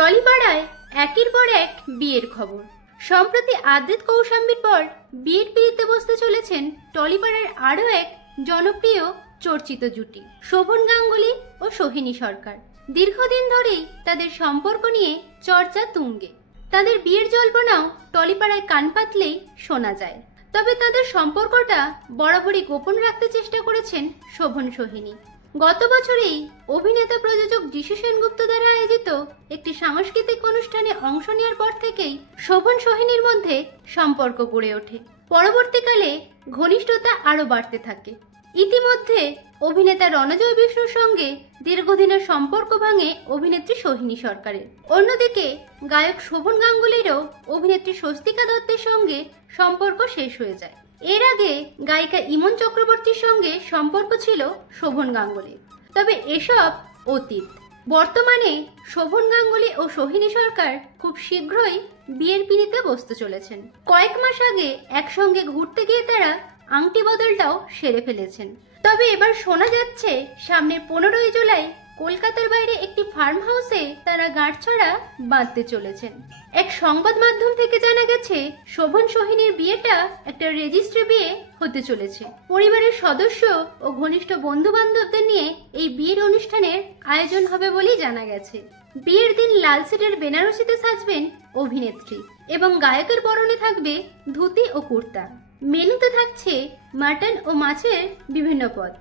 টলিপাড়ায় একের পর এক বিয়ের খবর। সম্প্রতি আদ্রিত কৌশাম্বীর পর বিয়ের পিঁড়িতে বসতে চলেছেন টলিপাড়ার আরও এক জনপ্রিয় চর্চিত জুটি, শোভন গাঙ্গুলি ও সোহিনী সরকার। দীর্ঘদিন ধরেই তাদের সম্পর্ক নিয়ে চর্চা তুঙ্গে। তাদের বিয়ের জল্পনাও টলিপাড়ায় কান পাতলেই শোনা যায়। তবে তাদের সম্পর্কটা বরাবরই গোপন রাখতে চেষ্টা করেছেন শোভন সোহিনী। গত বছরেই অভিনেতা প্রযোজক যিশু সেনগুপ্ত দ্বারা আয়োজিত একটি সাংস্কৃতিক অনুষ্ঠানে অংশ নেওয়ার পর থেকেই শোভন সোহিনীর মধ্যে সম্পর্ক গড়ে ওঠে। পরবর্তীকালে ঘনিষ্ঠতা আরও বাড়তে থাকে। ইতিমধ্যে অভিনেতা রণজয় বিষ্ণুর সঙ্গে দীর্ঘদিনের সম্পর্ক ভাঙে অভিনেত্রী সোহিনী সরকারের। অন্যদিকে গায়ক শোভন গাঙ্গুলিরও অভিনেত্রী স্বস্তিকা দত্তের সঙ্গে সম্পর্ক শেষ হয়ে যায়। এর আগে গায়িকা ইমন চক্রবর্তীর সঙ্গে সম্পর্ক ছিল শোভন গাঙ্গুলির। তবে এসব অতীত। বর্তমানে শোভন গাঙ্গুলি ও সোহিনী সরকার খুব শীঘ্রই বিয়ের পিঁড়িতে বসতে চলেছেন। কয়েক মাস আগে একসঙ্গে ঘুরতে গিয়ে তারা আংটি বদলটাও সেরে ফেলেছেন। তবে এবার শোনা যাচ্ছে সামনের 15ই জুলাই কলকাতার বাইরে একটি ফার্ম হাউসে তারা গাঁটছড়া বাঁধতে চলেছেন। এক সংবাদ মাধ্যম থেকে জানা গেছে শোভন সোহিনীর বিয়েটা একটা রেজিস্ট্রি বিয়ে হতে চলেছে। পরিবারের সদস্য ও ঘনিষ্ঠ বন্ধু বান্ধবদের নিয়ে এই বিয়ের অনুষ্ঠানের আয়োজন হবে বলেই জানা গেছে। বিয়ের দিন লাল সিটের বেনারসিতে সাজবেন অভিনেত্রী এবং গায়কের পরনে থাকবে ধুতি ও কুর্তা। মেনুতে থাকছে মাটন ও মাছের বিভিন্ন পদ।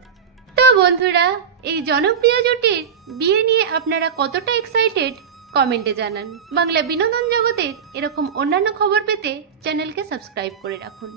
তো বন্ধুরা, এই জনপ্রিয় জুটির বিয়ে নিয়ে আপনারা কতটা এক্সাইটেড কমেন্টে জানান। বাংলা বিনোদন জগতের এরকম অন্যান্য খবর পেতে চ্যানেলকে সাবস্ক্রাইব করে রাখুন।